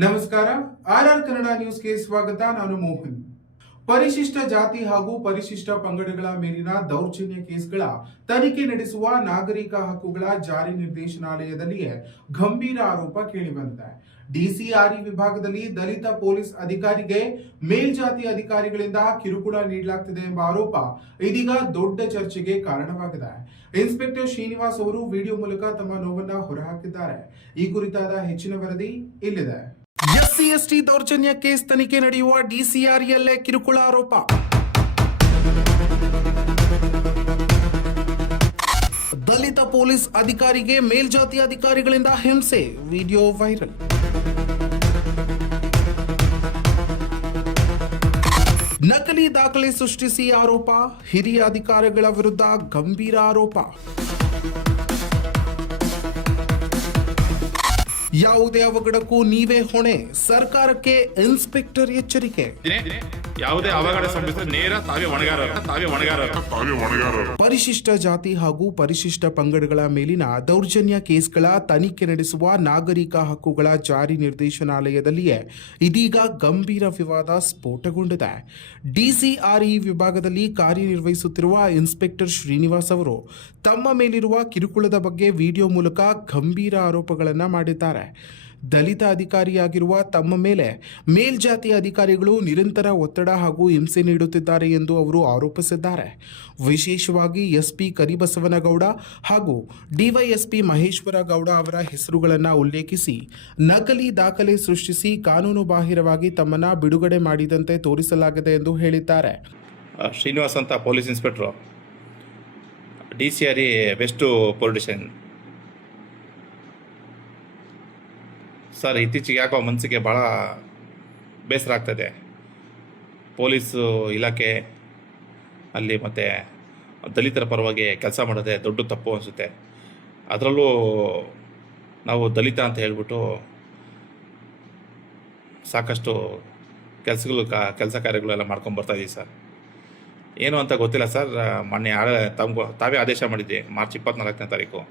ನಮಸ್ಕಾರ. ಆರ್ಆರ್ ಕನ್ನಡ ನ್ಯೂಸ್ಗೆ ಸ್ವಾಗತ. ನಾನು ಮೋಹನ್. ಪರಿಶಿಷ್ಟ ಜಾತಿ ಹಾಗೂ ಪರಿಶಿಷ್ಟ ಪಂಗಡಗಳ ಮೇಲಿನ ದೌರ್ಜನ್ಯ ಕೇಸ್ಗಳ ತನಿಖೆ ನಡೆಸುವ ನಾಗರಿಕ ಹಕ್ಕುಗಳ ಜಾರಿ ನಿರ್ದೇಶನಾಲಯದಲ್ಲಿಯೇ ಗಂಭೀರ ಆರೋಪ ಕೇಳಿಬಂದಿದೆ. ಡಿಸಿಆರ್ಇ ವಿಭಾಗದಲ್ಲಿ ದಲಿತ ಪೊಲೀಸ್ ಅಧಿಕಾರಿಗೆ ಮೇಲ್ಜಾತಿ ಅಧಿಕಾರಿಗಳಿಂದ ಕಿರುಕುಳ ನೀಡಲಾಗ್ತಿದೆ ಎಂಬ ಆರೋಪ ಇದೀಗ ದೊಡ್ಡ ಚರ್ಚೆಗೆ ಕಾರಣವಾಗಿದೆ. ಇನ್ಸ್ಪೆಕ್ಟರ್ ಶ್ರೀನಿವಾಸ್ ಅವರು ವಿಡಿಯೋ ಮೂಲಕ ತಮ್ಮ ನೋವನ್ನ ಹೊರಹಾಕಿದ್ದಾರೆ. ಈ ಕುರಿತಾದ ಹೆಚ್ಚಿನ ವರದಿ ಇಲ್ಲಿದೆ. ಎಸ್ಸಿ ದೌರ್ಜನ್ಯ ಕೇಸ್ ತನಿಖೆ ನಡೆಯುವ ಡಿಸಿಆರ್ಇಯಲ್ಲೇ ಕಿರುಕುಳ ಆರೋಪ. ದಲಿತ ಪೊಲೀಸ್ ಅಧಿಕಾರಿಗೆ ಮೇಲ್ಜಾತಿ ಅಧಿಕಾರಿಗಳಿಂದ ಹಿಂಸೆ, ವಿಡಿಯೋ ವೈರಲ್. ನಕಲಿ ದಾಖಲೆ ಸೃಷ್ಟಿಸಿ ಆರೋಪ, ಹಿರಿಯ ಅಧಿಕಾರಿಗಳ ವಿರುದ್ಧ ಗಂಭೀರ ಆರೋಪ. ಯಾವುದೇ ಅವಘಡಕ್ಕೂ ನೀವೇ ಹೊಣೆ, ಸರ್ಕಾರಕ್ಕೆ ಇನ್ಸ್ಪೆಕ್ಟರ್ ಎಚ್ಚರಿಕೆ. ಯಾವುದೇ ಅವಘಡ ಸಂಭವಿಸಿದ್ರೆ ನೇರ ತಾವೇ ಹೊಣೆಗಾರರು. ಪರಿಶಿಷ್ಟ ಜಾತಿ ಹಾಗೂ ಪರಿಶಿಷ್ಟ ಪಂಗಡಗಳ ಮೇಲಿನ ದೌರ್ಜನ್ಯ ಕೇಸ್ಗಳ ತನಿಖೆ ನಡೆಸುವ ನಾಗರಿಕ ಹಕ್ಕುಗಳ ಜಾರಿ ನಿರ್ದೇಶನಾಲಯದಲ್ಲಿಯೇ ಇದೀಗ ಗಂಭೀರ ವಿವಾದ ಸ್ಫೋಟಗೊಂಡಿದೆ. ಡಿಸಿಆರ್ಇ ವಿಭಾಗದಲ್ಲಿ ಕಾರ್ಯನಿರ್ವಹಿಸುತ್ತಿರುವ ಇನ್ಸ್ಪೆಕ್ಟರ್ ಶ್ರೀನಿವಾಸ್ ಅವರು ತಮ್ಮ ಮೇಲಿರುವ ಕಿರುಕುಳದ ಬಗ್ಗೆ ವಿಡಿಯೋ ಮೂಲಕ ಗಂಭೀರ ಆರೋಪಗಳನ್ನು ಮಾಡಿದ್ದಾರೆ. ದಲಿತ ಅಧಿಕಾರಿಯಾಗಿರುವ ತಮ್ಮ ಮೇಲೆ ಮೇಲ್ಜಾತಿಯ ಅಧಿಕಾರಿಗಳು ನಿರಂತರ ಒತ್ತಡ ಹಾಗೂ ಹಿಂಸೆ ನೀಡುತ್ತಿದ್ದಾರೆ ಎಂದು ಅವರು ಆರೋಪಿಸಿದ್ದಾರೆ. ವಿಶೇಷವಾಗಿ ಎಸ್ಪಿ ಕರಿಬಸವನಗೌಡ ಹಾಗೂ ಡಿವೈಎಸ್ಪಿ ಮಹೇಶ್ವರ ಗೌಡ ಅವರ ಹೆಸರುಗಳನ್ನು ಉಲ್ಲೇಖಿಸಿ ನಕಲಿ ದಾಖಲೆ ಸೃಷ್ಟಿಸಿ ಕಾನೂನು ಬಾಹಿರವಾಗಿ ತಮ್ಮನ್ನು ಬಿಡುಗಡೆ ಮಾಡಿದಂತೆ ತೋರಿಸಲಾಗಿದೆ ಎಂದು ಹೇಳಿದ್ದಾರೆ. ಶ್ರೀನಿವಾಸ್ ಅಂತ police inspector, DCRE west police station. Sir, ಇತ್ತೀಚೆಗೆ ಯಾಕೋ ಮನಸ್ಸಿಗೆ ಭಾಳ ಬೇಸರ ಆಗ್ತದೆ. ಪೊಲೀಸು ಇಲಾಖೆ ಅಲ್ಲಿ ಮತ್ತು ದಲಿತರ ಪರವಾಗಿ ಕೆಲಸ ಮಾಡೋದೇ ದೊಡ್ಡ ತಪ್ಪು ಅನಿಸುತ್ತೆ. ಅದರಲ್ಲೂ ನಾವು ದಲಿತ ಅಂತ ಹೇಳ್ಬಿಟ್ಟು ಸಾಕಷ್ಟು ಕೆಲಸ ಕಾರ್ಯಗಳೆಲ್ಲ ಮಾಡ್ಕೊಂಬರ್ತಾಯಿದ್ದೀವಿ ಸರ್. ಏನು ಅಂತ ಗೊತ್ತಿಲ್ಲ ಸರ್. ಮೊನ್ನೆ ತಾವೇ ಆದೇಶ ಮಾಡಿದ್ವಿ, ಮಾರ್ಚ್ 24ನೇ ತಾರೀಕು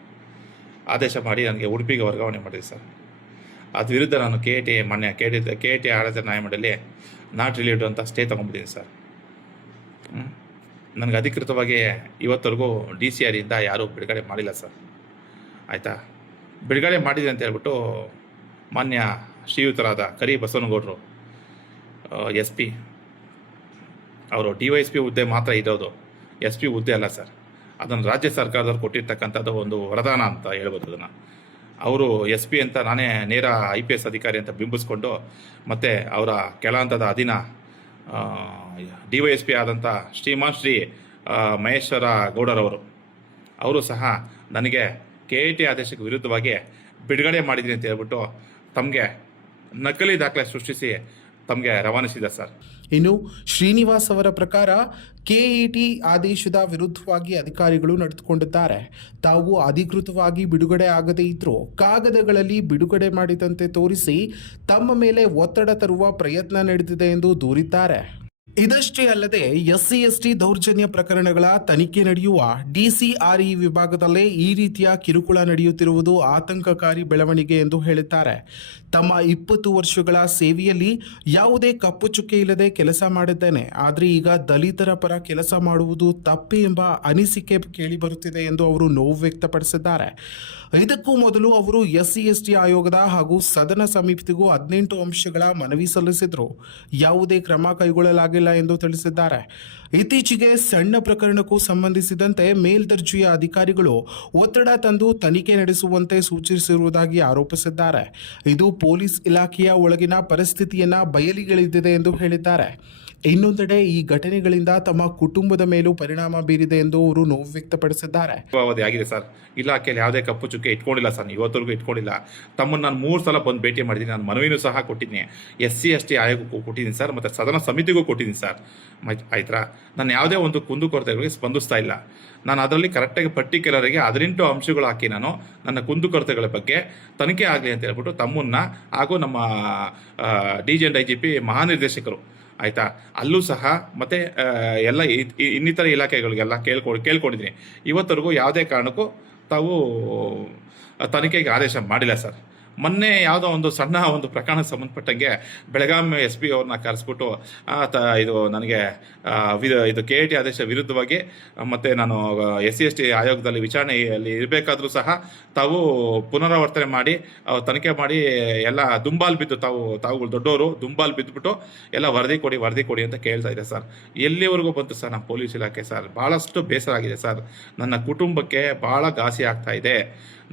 ಆದೇಶ ಮಾಡಿ ನನಗೆ ಉಡುಪಿಗೆ ವರ್ಗಾವಣೆ ಮಾಡಿದ್ವಿ ಸರ್. ಅದ್ರ ವಿರುದ್ಧ ನಾನು ಕೆ.ಟಿ. ಆಡಳಿತ ನ್ಯಾಯಮಂಡಳಿ ನಾಟ್ ರಿಲೀವ್ಡ್ ಅಂತ ಸ್ಟೇ ತೊಗೊಂಡಿದ್ದೀನಿ ಸರ್. ನನಗೆ ಅಧಿಕೃತವಾಗಿ ಇವತ್ತರೆಗೂ ಡಿಸಿಆರ್ಇಯಿಂದ ಯಾರೂ ಬಿಡುಗಡೆ ಮಾಡಿಲ್ಲ ಸರ್. ಆಯಿತಾ, ಬಿಡುಗಡೆ ಮಾಡಿದೆ ಅಂತ ಹೇಳ್ಬಿಟ್ಟು ಮಾನ್ಯ ಶ್ರೀಯುತರಾದ ಕರಿ ಬಸವನಗೌಡರು ಎಸ್ ಪಿ ಅವರು ಡಿವೈಎಸ್ಪಿ ಹುದ್ದೆ ಮಾತ್ರ ಇರೋದು, ಎಸ್ ಪಿ ಹುದ್ದೆ ಅಲ್ಲ ಸರ್. ಅದನ್ನು ರಾಜ್ಯ ಸರ್ಕಾರದವ್ರು ಕೊಟ್ಟಿರ್ತಕ್ಕಂಥದ್ದು ಒಂದು ವರದಾನ ಅಂತ ಹೇಳ್ಬೋದು. ಅದನ್ನು ಅವರು ಎಸ್ ಪಿ ಅಂತ ನಾನೇ ನೇರ IPS ಅಧಿಕಾರಿ ಅಂತ ಬಿಂಬಿಸ್ಕೊಂಡು ಮತ್ತು ಅವರ ಕೆಳ ಹಂತದ ಅಧೀನ DYSP ಆದಂಥ ಶ್ರೀ ಮಹೇಶ್ವರ ಗೌಡರವರು ಅವರು ಸಹ ನನಗೆ KIT ಆದೇಶಕ್ಕೆ ವಿರುದ್ಧವಾಗಿ ಬಿಡುಗಡೆ ಮಾಡಿದ್ದೀನಿ ಅಂತ ಹೇಳ್ಬಿಟ್ಟು ತಮಗೆ ನಕಲಿ ದಾಖಲೆ ಸೃಷ್ಟಿಸಿ ತಮಗೆ ರವಾನಿಸಿದೆ ಸರ್. ಇನ್ನು ಶ್ರೀನಿವಾಸ್ ಅವರ ಪ್ರಕಾರ KET ಆದೇಶದ ವಿರುದ್ಧವಾಗಿ ಅಧಿಕಾರಿಗಳು ನಡೆದುಕೊಂಡಿದ್ದಾರೆ. ತಾವು ಅಧಿಕೃತವಾಗಿ ಬಿಡುಗಡೆ ಆಗದೇ ಇದ್ರೂ ಕಾಗದಗಳಲ್ಲಿ ಬಿಡುಗಡೆ ಮಾಡಿದಂತೆ ತೋರಿಸಿ ತಮ್ಮ ಮೇಲೆ ಒತ್ತಡ ತರುವ ಪ್ರಯತ್ನ ನಡೆದಿದೆ ಎಂದು ದೂರಿದ್ದಾರೆ. ಇದಷ್ಟೇ ಅಲ್ಲದೆ SC/ST ದೌರ್ಜನ್ಯ ಪ್ರಕರಣಗಳ ತನಿಖೆ ನಡೆಯುವ ಡಿಸಿಆರ್ಇ ವಿಭಾಗದಲ್ಲೇ ಈ ರೀತಿಯ ಕಿರುಕುಳ ನಡೆಯುತ್ತಿರುವುದು ಆತಂಕಕಾರಿ ಬೆಳವಣಿಗೆ ಎಂದು ಹೇಳಿದ್ದಾರೆ. ತಮ್ಮ 20 ವರ್ಷಗಳ ಸೇವೆಯಲ್ಲಿ ಯಾವುದೇ ಕಪ್ಪು ಚುಕ್ಕೆ ಇಲ್ಲದೆ ಕೆಲಸ ಮಾಡಿದ್ದೇನೆ, ಆದರೆ ಈಗ ದಲಿತರ ಪರ ಕೆಲಸ ಮಾಡುವುದು ತಪ್ಪೆ ಎಂಬ ಅನಿಸಿಕೆ ಕೇಳಿಬರುತ್ತಿದೆ ಎಂದು ಅವರು ನೋವು ವ್ಯಕ್ತಪಡಿಸಿದ್ದಾರೆ. ಇದಕ್ಕೂ ಮೊದಲು ಅವರು SC/ST ಆಯೋಗದ ಹಾಗೂ ಸದನ ಸಮಿತಿಗೂ 18 ಅಂಶಗಳ ಮನವಿ ಸಲ್ಲಿಸಿದ್ರು. ಯಾವುದೇ ಕ್ರಮ ಕೈಗೊಳ್ಳಲಾಗಿಲ್ಲ ಎಂದು ತಿಳಿಸಿದ್ದಾರೆ. ಇತ್ತೀಚೆಗೆ ಸಣ್ಣ ಪ್ರಕರಣಕ್ಕೂ ಸಂಬಂಧಿಸಿದಂತೆ ಮೇಲ್ದರ್ಜೆಯ ಅಧಿಕಾರಿಗಳು ಒತ್ತಡ ತಂದು ತನಿಖೆ ನಡೆಸುವಂತೆ ಸೂಚಿಸಿರುವುದಾಗಿ ಆರೋಪಿಸಿದ್ದಾರೆ. ಇದು ಪೊಲೀಸ್ ಇಲಾಖೆಯ ಒಳಗಿನ ಪರಿಸ್ಥಿತಿಯನ್ನ ಬಯಲಿಗೆಳೆದಿದೆ ಎಂದು ಹೇಳಿದ್ದಾರೆ. ಇನ್ನೊಂದೆಡೆ ಈ ಘಟನೆಗಳಿಂದ ತಮ್ಮ ಕುಟುಂಬದ ಮೇಲೂ ಪರಿಣಾಮ ಬೀರಿದೆ ಎಂದು ಅವರು ನೋವು ವ್ಯಕ್ತಪಡಿಸಿದ್ದಾರೆ. ಆಗಿದೆ ಸರ್. ಇಲಾಖೆಯಲ್ಲಿ ಯಾವುದೇ ಕಪ್ಪು ಚುಕ್ಕೆ ಇಟ್ಕೊಂಡಿಲ್ಲ ಸರ್, ಇವತ್ತರೆಗೂ ಇಟ್ಕೊಂಡಿಲ್ಲ. ತಮ್ಮನ್ನು ನಾನು 3 ಸಲ ಬಂದು ಭೇಟಿ ಮಾಡಿದ್ದೀನಿ. ನಾನು ಮನವಿನೂ ಸಹ ಕೊಟ್ಟಿದ್ದೀನಿ, SC/ST ಆಯೋಗಕ್ಕೂ ಕೊಟ್ಟಿದ್ದೀನಿ ಸರ್, ಮತ್ತು ಸದನ ಸಮಿತಿಗೂ ಕೊಟ್ಟಿದ್ದೀನಿ ಸರ್. ಆಯ್ತಾ, ನಾನು ಯಾವುದೇ ಒಂದು ಕುಂದುಕೊರತೆಗಳಿಗೆ ಸ್ಪಂದಿಸ್ತಾ ಇಲ್ಲ. ನಾನು ಅದರಲ್ಲಿ ಕರೆಕ್ಟಾಗಿ ಪರ್ಟಿಕ್ಯುಲರಾಗಿ 18 ಅಂಶಗಳು ಹಾಕಿ ನಾನು ನನ್ನ ಕುಂದುಕೊರತೆಗಳ ಬಗ್ಗೆ ತನಿಖೆ ಆಗಲಿ ಅಂತ ಹೇಳ್ಬಿಟ್ಟು ತಮ್ಮನ್ನು ಹಾಗೂ ನಮ್ಮ DG and IGP ಮಹಾನಿರ್ದೇಶಕರು ಆಯಿತಾ, ಅಲ್ಲೂ ಸಹ ಮತ್ತು ಎಲ್ಲ ಇನ್ನಿತರ ಇಲಾಖೆಗಳಿಗೆಲ್ಲ ಕೇಳ್ಕೊಂಡಿದ್ದೀನಿ. ಇವತ್ತರೆಗೂ ಯಾವುದೇ ಕಾರಣಕ್ಕೂ ತಾವು ತನಿಖೆಗೆ ಆದೇಶ ಮಾಡಿಲ್ಲ ಸರ್. ಮೊನ್ನೆ ಯಾವುದೋ ಒಂದು ಸಣ್ಣ ಒಂದು ಪ್ರಕರಣಕ್ಕೆ ಸಂಬಂಧಪಟ್ಟಂಗೆ ಬೆಳಗಾವಿ SP ಅವ್ರನ್ನ ಕರೆಸ್ಬಿಟ್ಟು ಇದು ನನಗೆ ಇದು KIT ಆದೇಶ ವಿರುದ್ಧವಾಗಿ ಮತ್ತು ನಾನು SC/ST ಆಯೋಗದಲ್ಲಿ ವಿಚಾರಣೆಯಲ್ಲಿ ಇರಬೇಕಾದ್ರೂ ಸಹ ತಾವು ಪುನರಾವರ್ತನೆ ಮಾಡಿ ತನಿಖೆ ಮಾಡಿ ಎಲ್ಲ ದುಂಬಾಲ್ ಬಿದ್ದು ತಾವುಗಳು ದೊಡ್ಡವರು ದುಂಬಾಲ್ ಬಿದ್ದುಬಿಟ್ಟು ಎಲ್ಲ ವರದಿ ಕೊಡಿ ಅಂತ ಕೇಳ್ತಾ ಇದೆ ಸರ್. ಎಲ್ಲಿವರೆಗೂ ಬಂತು ಸರ್ ನಮ್ಮ ಪೊಲೀಸ್ ಇಲಾಖೆ ಸರ್? ಭಾಳಷ್ಟು ಬೇಸರ ಆಗಿದೆ ಸರ್. ನನ್ನ ಕುಟುಂಬಕ್ಕೆ ಭಾಳ ಘಾಸಿ ಆಗ್ತಾ ಇದೆ.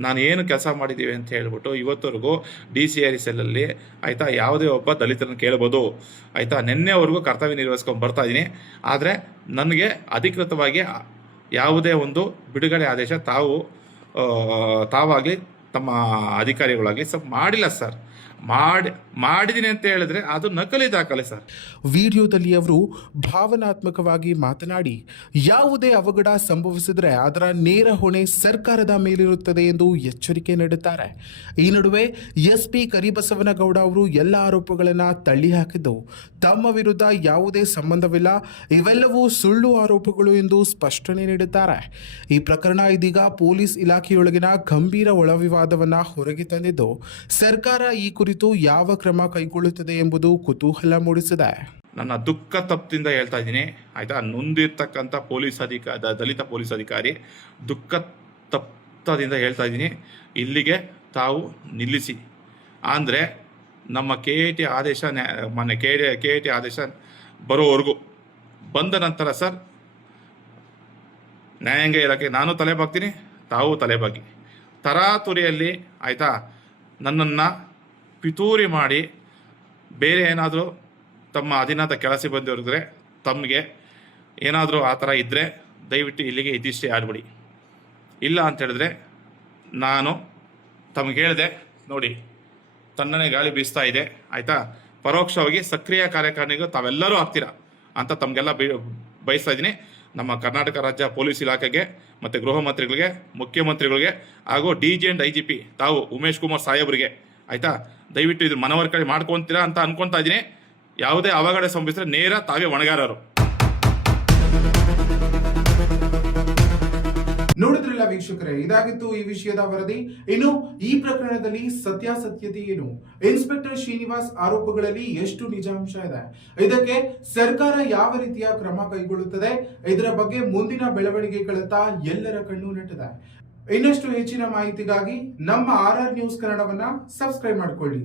ನಾನು ಏನು ಕೆಲಸ ಮಾಡಿದ್ದೀವಿ ಅಂತ ಹೇಳ್ಬಿಟ್ಟು ಇವತ್ತವರೆಗೂ DCRE ಸೆಲ್ಲಲ್ಲಿ ಆಯಿತಾ ಯಾವುದೇ ಒಬ್ಬ ದಲಿತರನ್ನು ಕೇಳ್ಬೋದು ಆಯಿತಾ. ನಿನ್ನೆವರೆಗೂ ಕರ್ತವ್ಯ ನಿರ್ವಹಿಸ್ಕೊಂಡು ಬರ್ತಾ ಇದ್ದೀನಿ. ಆದರೆ ನನಗೆ ಅಧಿಕೃತವಾಗಿ ಯಾವುದೇ ಒಂದು ಬಿಡುಗಡೆ ಆದೇಶ ತಾವಾಗಲಿ ತಮ್ಮ ಅಧಿಕಾರಿಗಳಾಗಲಿ ಮಾಡಿಲ್ಲ ಸರ್. ಮಾಡಿದ್ದೀನಿ ಅಂತ ಹೇಳಿದ್ರೆ ಅದು ನಕಲಿ ದಾಖಲೆ ಸರ್. ವಿಡಿಯೋದಲ್ಲಿ ಅವರು ಭಾವನಾತ್ಮಕವಾಗಿ ಮಾತನಾಡಿ ಯಾವುದೇ ಅವಘಡ ಸಂಭವಿಸಿದರೆ ಅದರ ನೇರ ಹೊಣೆ ಸರ್ಕಾರದ ಮೇಲಿರುತ್ತದೆ ಎಂದು ಎಚ್ಚರಿಕೆ ನೀಡುತ್ತಾರೆ. ಈ ನಡುವೆ SP ಕರಿಬಸವನಗೌಡ ಅವರು ಎಲ್ಲ ಆರೋಪಗಳನ್ನು ತಳ್ಳಿಹಾಕಿದ್ದು ತಮ್ಮ ವಿರುದ್ಧ ಯಾವುದೇ ಸಂಬಂಧವಿಲ್ಲ, ಇವೆಲ್ಲವೂ ಸುಳ್ಳು ಆರೋಪಗಳು ಎಂದು ಸ್ಪಷ್ಟನೆ ನೀಡುತ್ತಾರೆ. ಈ ಪ್ರಕರಣ ಇದೀಗ ಪೊಲೀಸ್ ಇಲಾಖೆಯೊಳಗಿನ ಗಂಭೀರ ಒಳವಿವಾದವನ್ನು ಹೊರಗೆ ತಂದಿದ್ದು ಸರ್ಕಾರ ಈ ಕುರಿತು ಯಾವ ಕ್ರಮ ಕೈಗೊಳ್ಳುತ್ತದೆ ಎಂಬುದು ಕುತೂಹಲ ಮೂಡಿಸಿದೆ. ನನ್ನ ದುಃಖ ತಪ್ಪದಿಂದ ಹೇಳ್ತಾ ಇದ್ದೀನಿ ಆಯಿತಾ. ನೊಂದಿರ್ತಕ್ಕಂಥ ದಲಿತ ಪೊಲೀಸ್ ಅಧಿಕಾರಿ ದುಃಖ ತಪ್ಪದಿಂದ ಹೇಳ್ತಾ ಇದ್ದೀನಿ, ಇಲ್ಲಿಗೆ ತಾವು ನಿಲ್ಲಿಸಿ. ಅಂದರೆ ನಮ್ಮ KIT ಆದೇಶ ಮೊನ್ನೆ KIT ಆದೇಶ ಬರೋವರೆಗೂ ಬಂದ ನಂತರ ಸರ್ ನ್ಯಾಯಾಂಗ ಇಲಾಖೆ ನಾನು ತಲೆಬಾಗ್ತೀನಿ, ತಾವು ತಲೆಬಾಗಿ. ತರಾತುರಿಯಲ್ಲಿ ಆಯಿತಾ ನನ್ನನ್ನು ಪಿತೂರಿ ಮಾಡಿ ಬೇರೆ ಏನಾದರೂ ತಮ್ಮ ಅಧೀನದ ಕೆಲಸ ಬಂದಿರಿದ್ರೆ ತಮಗೆ ಏನಾದರೂ ಆ ಥರ ಇದ್ದರೆ ದಯವಿಟ್ಟು ಇಲ್ಲಿಗೆ ಇದಿಷ್ಟೇ ಆಡ್ಬಿಡಿ. ಇಲ್ಲ ಅಂತ ಹೇಳಿದ್ರೆ ನಾನು ತಮಗೆ ಹೇಳಿದೆ ನೋಡಿ, ತಣ್ಣನೆ ಗಾಳಿ ಬೀಸ್ತಾ ಇದೆ ಆಯಿತಾ, ಪರೋಕ್ಷವಾಗಿ ಸಕ್ರಿಯ ಕಾರ್ಯಕಾರಿಣಿಗೂ ತಾವೆಲ್ಲರೂ ಆಗ್ತೀರಾ ಅಂತ ತಮಗೆಲ್ಲ ಬಯಸ್ತಾ ಇದ್ದೀನಿ. ನಮ್ಮ ಕರ್ನಾಟಕ ರಾಜ್ಯ ಪೊಲೀಸ್ ಇಲಾಖೆಗೆ ಮತ್ತು ಗೃಹ ಮಂತ್ರಿಗಳಿಗೆ, ಮುಖ್ಯಮಂತ್ರಿಗಳಿಗೆ ಹಾಗೂ DG and IGP ತಾವು ಉಮೇಶ್ ಕುಮಾರ್ ಸಾಹೇಬರಿಗೆ ಆಯಿತಾ ದಯವಿಟ್ಟು ಇದು ಮನವರಿಕೆ ಮಾಡ್ಕೊತೀರಾ ಅಂತ ಅನ್ಕೊತಾ ಇದ್ದೀನಿ. ಯಾವುದೇ ಅವಘಡ ಸಂಭವಿಸಿದ್ರೆ ನೇರ ತಾವೇ ಹೊಣೆಗಾರರು. ನೋಡಿದ್ರಲ್ಲ ವೀಕ್ಷಕರೇ, ಇದಾಗಿತ್ತು ಈ ವಿಷಯದ ವರದಿ. ಇನ್ನು ಈ ಪ್ರಕರಣದಲ್ಲಿ ಸತ್ಯಾಸತ್ಯತೆ ಏನು, ಇನ್ಸ್ಪೆಕ್ಟರ್ ಶ್ರೀನಿವಾಸ್ ಆರೋಪಗಳಲ್ಲಿ ಎಷ್ಟು ನಿಜಾಂಶ ಇದೆ, ಇದಕ್ಕೆ ಸರ್ಕಾರ ಯಾವ ರೀತಿಯ ಕ್ರಮ ಕೈಗೊಳ್ಳುತ್ತದೆ, ಇದರ ಬಗ್ಗೆ ಮುಂದಿನ ಬೆಳವಣಿಗೆಗಳತ್ತ ಎಲ್ಲರ ಕಣ್ಣು ನೆಟ್ಟಿದೆ. ಇನ್ನಷ್ಟು ಹೆಚ್ಚಿನ ಮಾಹಿತಿಗಾಗಿ ನಮ್ಮ RR ನ್ಯೂಸ್ ಕನ್ನಡವನ್ನ ಸಬ್ಸ್ಕ್ರೈಬ್ ಮಾಡಿಕೊಳ್ಳಿ.